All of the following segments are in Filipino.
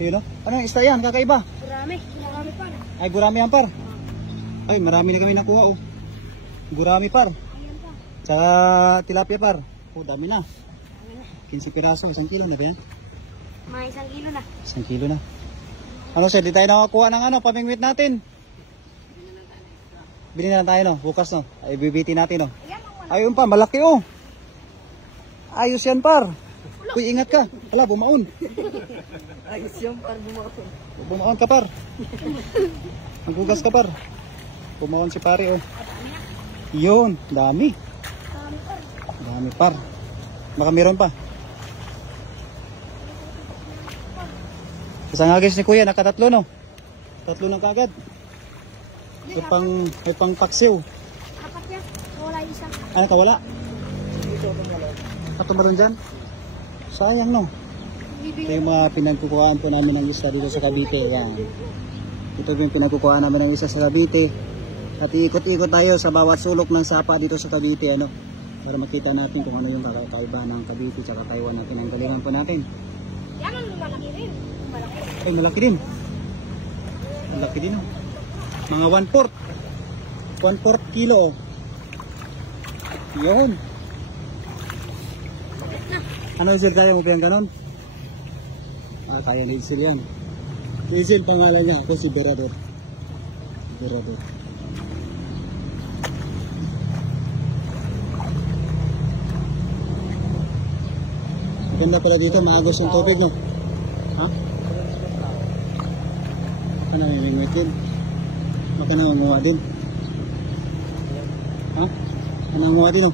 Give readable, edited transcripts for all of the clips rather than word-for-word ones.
Yun o. Ano yung isda yan? Kakaiba? Marami par. Ay, gurami yan par. Ay, marami na kami nakuha oh. Gurami par. Ayan pa. Sa tilapia par. Oh, dami na. 15 piraso, 1 kilo na ba yan? Mga 1 kilo na. 1 kilo na. Ano sir, di tayo nakakuha ng ano, pamingwit natin. Bili na lang tayo no, bukas no. Ay, bibiti natin no. Ayun pa, malaki oh. Ayos yan par. Uy, ingat ka. Hala, bumaon. Ayos yan par, bumaon. Bumaon ka par. Maghugas ka par. Bumaon si pare oh. Yun, dami. Dami par. Baka meron pa. Isang agis ni kuya, nakatatlo no. Tatlo ng kagad. May pang paksiw. Apat yan. Wala isa. Ano ka wala? Ato meron dyan? Sayang no. Ito yung mga pinagkukuhaan po namin ng isda dito sa Cavite. Yan. Ito yung pinagkukuhaan namin ng isda sa Cavite. At iikot-ikot tayo sa bawat sulok ng sapa dito sa Cavite. Ano? Para makita natin kung ano yung kakaiba ng Cavite at Taiwan na pinanggalingan po natin. Yan ang malaki rin. Malaki. Ay, malaki din. Malaki din oh. Mga 1/4. 1/4 kilo oh. Yun. Ano sir, kaya mo pa yung ganon? Ah, kaya ni Isil yan. Isil pangalan niya, ako si Berador. Berador. Ganda pala dito, maagos yung tubig no? Ha? Baka na mamimingwit din. Baka na mamuha din. Ha? Baka na mamuha din no?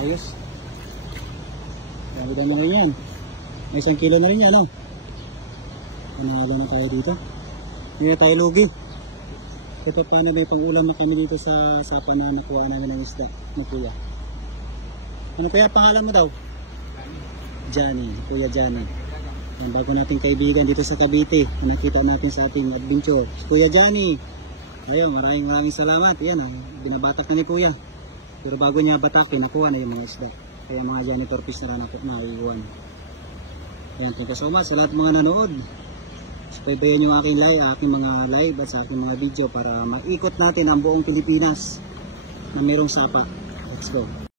Ayos. Dami na rin yan. May 1 kilo na rin yan, no? Panalo na tayo dito. Hindi na tayo lugi. Ito pa na may pang-ulam na kami dito sa sapa na nakuha namin ng isda ng kuya. Ano kuya, pangalan mo daw? Johnny. Kuya Johnny. Ang bago nating kaibigan dito sa Cavite. Nakita natin sa ating adventure. Kuya Johnny. Ayun, maraming salamat. Yan, binabatak na ni kuya. Pero bago niya batakin, nakuha na yung mga isda. Kaya mga janitor fish na lang na iwan. Ayan, thank you so much sa lahat mga nanood. Subscribe yung aking mga live at sa aking mga video para maikot natin ang buong Pilipinas na mayroong sapa. Let's go.